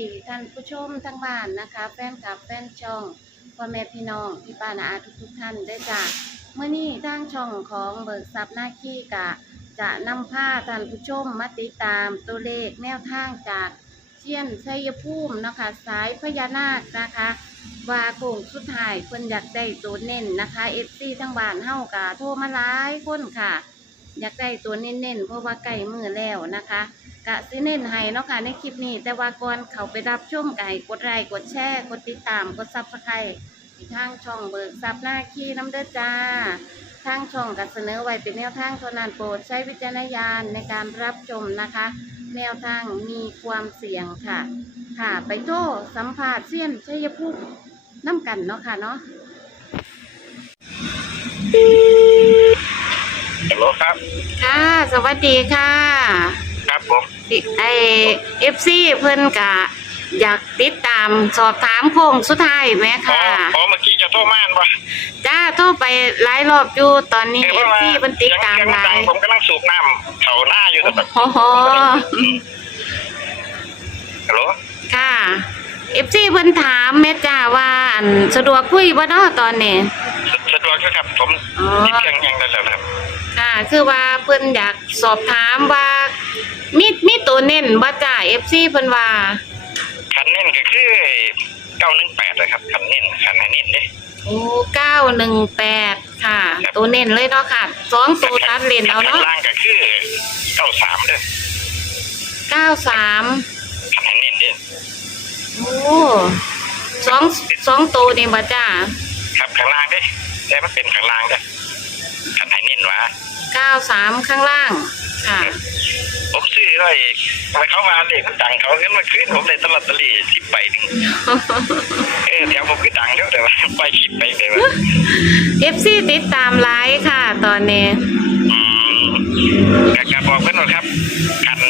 ดีท่านผู้ชมทั้งบ้านนะคะ แฟนคลับแฟนช่องพ่อแม่พี่น้องพี่ป้านาอาทุกทุกท่านได้จากเมื่อนี้ทางช่องของเบิกทรัพย์หน้าขี้กะ จะนำผ้าท่านผู้ชมมาติดตามตัวเลขแนวทางจากเชียนชัยภูมินะคะสายพญานาคนะคะว่าโค้งสุดท้ายเพิ่นอยากได้ตัวเน้นนะคะเอฟซีทั้งบ้านเฮากะโทรมาหลายคนค่ะ อยากได้ตัวเน้นๆเพราะว่าใกล้มือแล้วนะคะกะสิเน้นให้เนาะค่ะในคลิปนี้ แต่ว่าก่อนเขาไปรับชมกให้กดไลค์กดแชร์กดติดตามกดซับสไครต์ทางช่องเบิกซับหน้าขี้น้ำเด้อจ้า ทางช่องก็เสนอไว้เป็นแนวทางเท่านั้นโปรดใช้วิจารณญาณในการรับชมนะคะ แนวทางมีความเสี่ยงค่ะ ค่ะ ไปโต้สัมภาษณ์เซียนชัยภูมิน้ำกันเนาะค่ะเนาะ ฮัลโหลครับ ค่ะ สวัสดีค่ะครับผมไอเอฟซีเพิ่นกะ อยากติดตามสอบถามโค้งสุดท้ายไหมอ๋อค่ะอ๋อเมื่อกี้จะโทรมาอันปะจ้าโทรไปหลายรอบอยู่ตอนนี้เอฟซีเพิ่นติดตามเสียงหลาดัยงผมกำลังสูบน้ำเขาหน้าอยู่แต่แบบโอ้โหฮัลโหลค่ะเอฟซีเพิ่นถามแม่จ้าว่าอันสะดวกคุยบ่เนาะตอนนี้สสะดวกไหมครับผมอ๋อติดเครื่องยังได้แล้วครับ ค่ะคือว่าเพิ่นอยากสอบถามว่ามีมีตัวเน้นบ่จ้าเอฟซีเพิ่นว่าคันเน้นก็คือเก้าหนึ่งแปดนะครับคันเน้นคันให้เน้นเนี่ยโอ้เก้าหนึ่งแปดค่ะตัวเน้นเลยเนาะค่ะสองตัวตัดเลนเอาเนาะล่างก็คือเก้าสามเด้อเก้าสามคันให้เน้นเนี่ยโอ้สองสองตัวนี่บ่จ้า ครับข้างล่างเด้อแต่มันเป็นข้างล่างเด้อคันให้เน้นว่า เก้าสามข้างล่าง ค่ะ ผมซื้อไว้ไปเขามาเลขมันดังเขาเงินมาคืนผมได้ตลอดตลีสิบใบหนึ่งเออแถวผมคือดังแล้วแต่ว่าไปคิดไปเลยว่าเอฟซีติดตามไลฟ์ค่ะ ตอนนี้ อืมกะกะบอกเพื่อนว่าครับคัน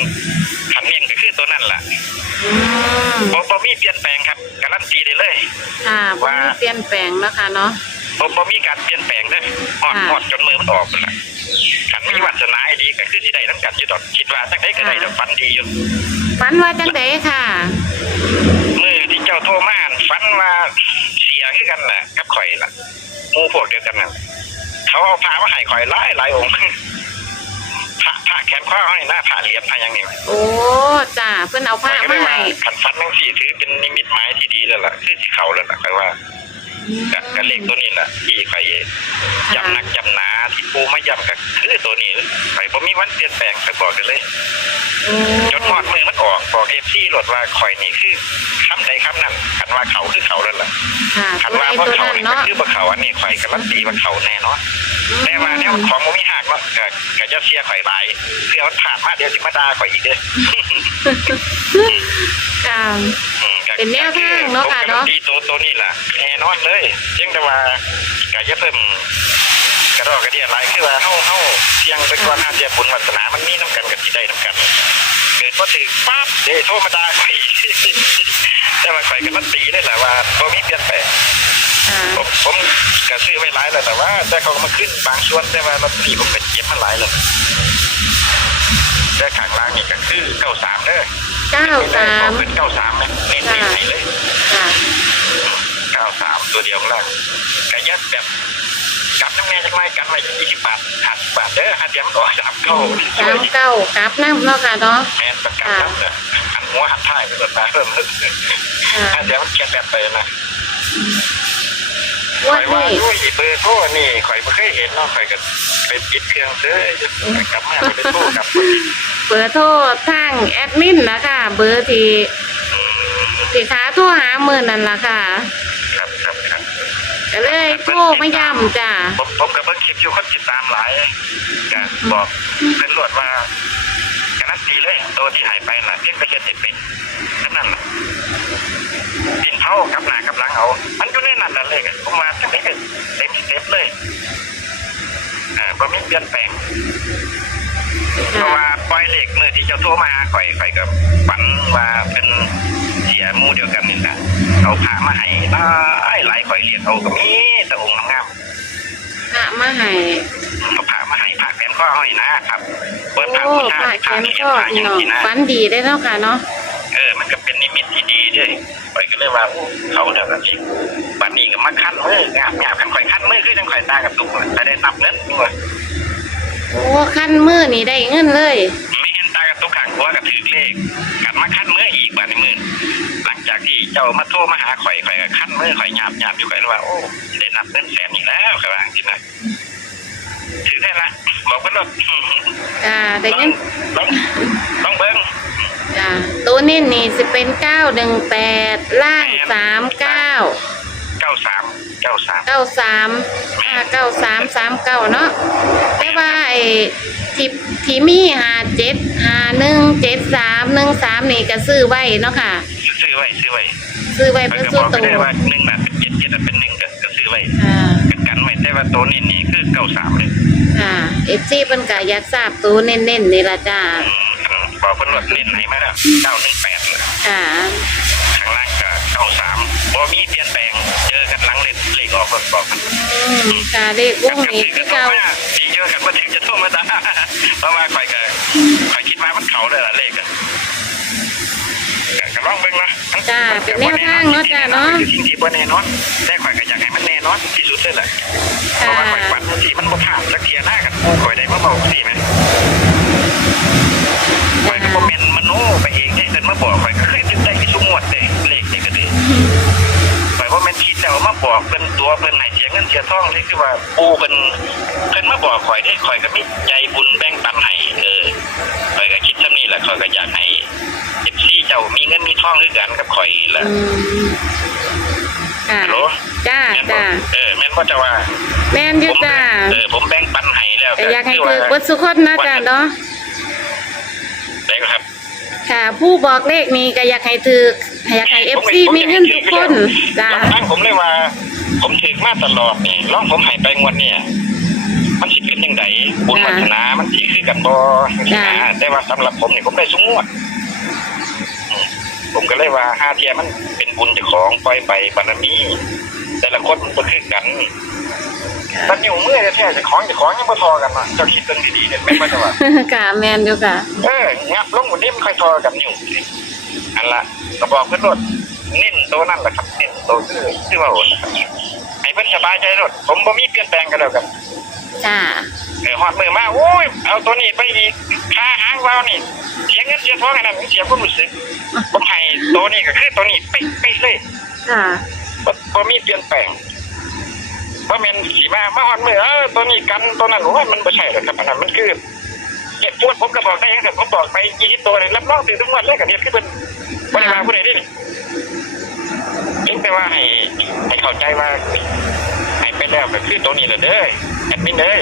คันเน้นก็คือตัวนั่นแหละอืมบ่บ่มีเปลี่ยนแปลงครับการันตีได้เลย ค่ะบ่มีเปลี่ยนแปลงเนาะคะเนาะบ่บ่มีการเปลี่ยนแปลงเด้อฮอดค่ะฮอดจนมือมันออกนั่นล่ะ คันมีวาสนาให้ดีก็คือสิได้นํกันอยู่ดอกคิดว่าจังไดก็ได้ดอกฝันดีอยู่ฝันว่าจังไดค่ะ มือที่เจ้าโทรมาอั่นฝันว่าเสียคือกันน่ะกับข่อยน่ะหมู่พวกเดียวกันน่ะเขาเอาพามาให้ข่อยหลายหลายองค์พระพระแขนข้อให้หน้าพระเหรียญพระหยังนี่โอ้จ้าเพิ่นเอาผ้าก็มาเลยว่าให้ขันฟันทั้งสี่ถือเป็นนิมิตหมายที่ดีแล้วล่ะคือที่เขาแล้วล่ะค่อยว่ากับกับเลขตัวนี้ล่ะที่ใครย้ำนักย้ำหนา ที่ปูไม่ย้ำกับคือตัวนี้ไปผมมีวันเปลี่ยนแปลงไปบอกกันเลยโอ้จนหมดมือมันออกบอกเอฟซีหลดว่าข่อยนี่คือคำใดคำนั้นคันว่าเขาคือเขาแล้วล่ะค่ะคันตัวว่าใดเพราะตัวเขานั้นนี่ก็เนาะคือบ่เขาอันนี้ข่อยการันตีว่าเขาแน่เนอนแต่ว่าแนวของมันมีหักเนาะก็ก็จะเสียข่อยหลายเพื่อมันผ่านมาเดี๋ยวสิมาด่าข่อยอีกเด้อค่ะอืมก็เป็นแนวทางเนาะค่ะเนาะผมกรตีตัวตัวนี้ล่ะแน่นอนเลยเพียงแต่ว่าก็จะเพิ่ม กระดอกกระเดียหลายคือว่าเฮาเฮาเสียงไปก่อนหาเดียบุญวาสนามันมีน้ำกันกับที่ใดน้ำกัน เกิดพอถึงปั๊บเดโทรมาด่าข่อยแต่ว่าข่อยก็มันตีได้แหละว่าบ่มีเปลี่ยนแปลงค่ะผมผมก็ซื้อไว้หลายแล้วแต่ว่า แต่เขาก็มาขึ้นบางส่วนแต่ว่าลอตเตอรี่ผมก็เก็บมาหลายแล้วแต่ข้างล่างนี่ก็คือ93เด้อเก้าสามเป็น93นะเน้นๆให้เลยค่ะเก้าสามตัวเดียวล่างกระยัดแบบกลับ น้ำแม่จังไรกันไว้ยี่สิบบาทหัดบาทเด้อหัดเดียวมันออกสามเก้าสามเก้ากราบน้ำเนาะค่ะเนาะแม่นประกันครับเนี่ยหันหัวหันท้ายไปแบบนั้นเพิ่มหัดเดียวมันเขียนแบบไปนะงวข่ดอยว่านี้ด้วยเบอร์โทรนี่ข่อยไม่เคยเห็นเนาะข่อยก็ไปปิดเครื่องซื้อกลับมาไปโทรกลับเบอร์โทรทางแอดมินนะคะเบอร์ที่ที่ขาโทรหามือนั่นล่ะค่ะ ครับครับครับ ก็เลยโทรมาย้ำจ้ะ ผมผมกับเพิ่งคลิปอยู่คนติดตามหลายก็บอกเป็นรวดว่าการันตีเลยตัวที่หายไปน่ะเพียงแต่เฮ็ดให้เป็นนั่นนั่นแหละดินเผากับหน้ากับหลังเอา มันอยู่ในนั้นนั่นเลยผมว่าจังได๋ก็เต็มสเต็ปเลยอ่าบ่มีเปลี่ยนแปลง เพราะว่าปล่อยเลขมือที่เจ้าโทรมาหาข่อยข่อยก็ฝันว่าเป็นเสียหมู่เดียวกันนี่นะเอาผ้ามาให้หลายหลายข่อยเรียกเอาก็มีแต่องค์งามพระมาให้เอาผ้ามาให้ผ้าแขนข้อห้อยนะครับเปิดผ้าโอ้ผู้ชาพระยแขผ้านเขียนก็ผ้าอพี่ย่างน้องนี้นะฝันดีได้เนาะค่ะเนาะเออ มันก็เป็นนิมิตเด้ข่อยก็เลยว่าอู้เขาเดี๋ยวกันอีกบัดนี้ก็มาคันมืองาบงาบคันข่อยคันมือคือจังข่อยตากับตุกแต่ได้นับเงินนี่ว่าโอ้ขั้นมือนี่ได้เงินเลย ไม่เห็นตากับตุกขังหัวกับถือเลขกลับมาคัน เจ้ามาโทรมาหาข่อยข่อยก็คันมือข่อยหยาบหยาบอยู่ข่อยเลยว่าโอ้ได้นับเงินแสนอีกแล้วข่อยว่าจริงๆนะถือได้ละบอกเพิ่นว่าจ้าได้ลอเงิงนลองลองเบิ่งจ้าตัวเน้นนี่สิเป็นเก้าหนึ่งแปดล่างสามเก้าเก้าสามเก้าสามเก้าสามห้าเก้าสามสามเก้าเนาะแต่ว่าไอ้ที่ที่มีหาเจ็ดหาหนึ่งเจ็ดสามหนึ่งสามนี่ก็ซื้อไว้เนาะค่ะ ซื้อไว้ซื้อไว้ซื้อไว้เขาเพื่อก็ส่บวนอกไปตัวได้ว่าหนึ่งน่ะเป็นเจ็ดเจ็ดน่ะเป็นหนึ่งก็ก็ซื้อไว้ค่ะกันกันไว้แต่ว่าตัวนี้นี่คือเก้าสามเลยค่ะเอฟซีเป็นกะอยากทราบตัวเน้นๆนี่ละจ้าอืมบอกเพิ่นว่าเน้นไหนมาแล้วเก้าหนึ่งแปดค่ะ ข้างล่างก็เก้าสามบ่มีเปลี่ยนแปลง เจอกันหลังเล่นเลขออกก็บอกมันอืมค่ะเลขวงนี้ก็คือโทรเก่ามาดีเยอะกันมาถึงจะโทรมาตาเพราะว่าข่อยก็ข่อยคิดว่ามันเขาเลยล่ะเลขอะก็ก็ ลองเบิ่งเนาะจ้าเป็นแนวทางเนาะจ้าเนาะคือสิ่งที่บ่แน่นอนแต่ข่อยก็อยากให้มันแน่นอนที่สุดเลยแหละเพค่ะราะว่าข่อยฝันที่มันบ่ผ่านสักเทียหน้ากันผู้ข่อยได้มาบอกสิแม่ข่อยก็บ่แม่นมโนไปเองได้เดินมาบอกข่อยก็เคยถึงได้ที่สุงวดเด้เลขนี่ก็ดีข่อยบ่แม่นคิดแล้วมาบอกเพิ่นตัวเพิ่นให้เสียเงินเสียทองนี่คือว่าปู่เพิ่นเพิ่นมาบอกข่อยได้ข่อยก็มีใจบุญแบ่งปันให้เออข่อยก็คิดซำนี้แหละข่อยก็อยากให้ FC เจ้ามีเงินมีทองคือกันกับข่อยแหละอืมค่ะฮัลโหลจ้าแม่นบ่จ้าเออแม่นบ่จะว่าแม่นอยู่จ้าเออผมแบ่งปันให้แล้วแต่อยากให้คืถือว่าวัดสุคนนะจ้าเนาะได้ครับ ค่ะ ผู้บอกเลขนี้ก็อยากให้ถืออยากให้เอฟซีมีเงินทุกคนจ้าบางครั้งผมเลยว่า ผมถือมาตลอดนี่ลองผมให้ไปงวดเนี่ย มันสิเป็นยังไงบุญวัฒนามันสิคือกันบ่นะแต่ว่าสำหรับผมนี่ผมได้สุงวดอืมผม ก็เลยว่าห้าเทียมันเป็นบุญเจ้าของปล่อยไปบารมี แต่ละคนมันบ่คือกันถ้านิ้วมือแท้ๆเจ้าของเจ้าของยังบ่ทอกันนะเจ้าคิดเบิ่งดีๆเนี่ยแม่นบ่จ้ะว่าค่ะแม่นอยู่ค่ะ เอองับลงหมดนี้มันค่อยทอกับนิ้วสิอันละก็บอกเพื่อนรถเน้นตัวนั่นแหละครับเน้นตัวคือคือว่าโหดนะครับให้เพื่อนสบายใจรถผมบ่มีเปลี่ยนแปลงกันแล้วครับ จ้าเออหอดมือมาโอ้ยเอาตัวนี้ไปอีกค่าหางวาวนี่เสียเงินเสียทองอันนั้นเสียความรู้สึกผมให้ตัวนี้ก็คือตัวนี้เป๊ะเป๊ะเลยค่ะบ่บ่มีเปลี่ยนแปลงบ่แม่นสีมามาหอดมือเออตัวนี้กันตัวนั้นโอ้ยมันบ่ใช่หรอกครับอันนั้นมันคือเจ็บปวดผมก็บอกได้ยังแต่ผมบอกไป20ตัวเลยรับรองถึงทุกวันเลยกับเนี่ยคือเป็นบ่ได้มาผู้ใดนี่เพียงแต่ว่าให้ให้เข้าใจว่าให้ไป แล้วก็คือตัวนี้แหละเด้อแอดมินเด้อ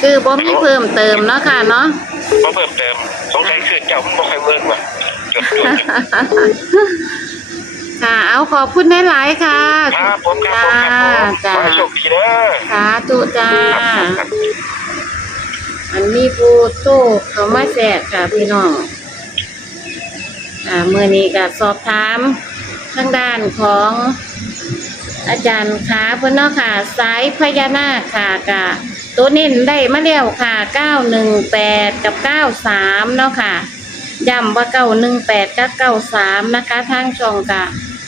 คือบ่มีเพิ่มเติมเนาะค่ะเนาะบ่เพิ่มเติมสงสัยคือเจ้ามันบ่ค่อยเวิร์กว่ะจดจดค่ะ เอาขอบคุณหลายๆค่ะครับผมครับผมครับผมจ้าขอให้โชคดีเด้อสาธุจ้าครับครับครับอันมีผู้โตเขามาแจกค่ะพี่น้องอ่าเมื่อนี้ก็สอบถามทางด้านของ อาจารย์ขาเพื่อนเนาะค่ะสายพญานาคค่ะกะตัวเน้นได้มาแล้วค่ะ 918 กับ 93 เนาะค่ะย้ำว่า918 กับ 93 นะคะ ทางช่องกะ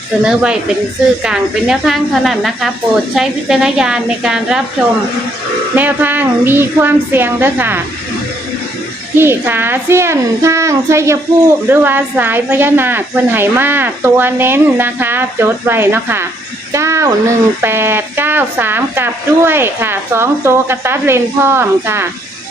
เสนอไว้เป็นสื่อกลางเป็นแนวทางเท่านั้นนะคะ โปรดใช้วิจารณญาณในการรับชม แนวทางมีความเสี่ยงด้วยค่ะที่ขาเสี้ยนทางชัยภูมิหรือว่าสายพญานาคเพิ่นไหมาตัวเน้นนะคะ จดไว้เนาะค่ะ 918 93กลับด้วยค่ะสองตัวกระตัดเลนพร้อมค่ะ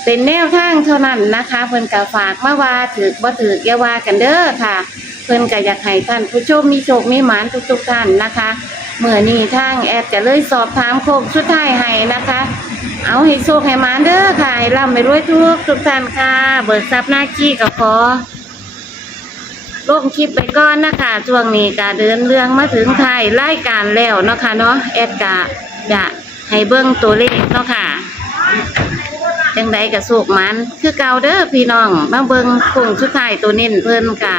เป็นแนวทางเท่านั้นนะคะเพิ่นก็ฝากมาว่าถือบ่ถืออย่าว่ากันเด้อค่ะ เพิ่นก็อยากให้ท่านผู้ชมมีโชคมีหมานทุกๆท่านนะคะเมื่อนี้ทางแอดจะเลยสอบถามโคกสุดท้ายให้นะคะ เอาให้โชคให้หมานเด้อค่ะให้ร่ำให้รวยทุกทุกท่านค่ะ เบิกทรัพย์หน้าขี้ก็ขอ ลงคลิปไปก่อนนะคะช่วงนี้กาเดินเรื่องมาถึงไทยรายการแล้วเนาะค่ะเนาะแอดกาจะให้เบิ้งตัวเลขเนาะค่ะจังใดก็สุกมัน คือเก่าเด้อพี่น้องมาเบิ้งคงสุดท้ายตัวเน้นเพิ่นกา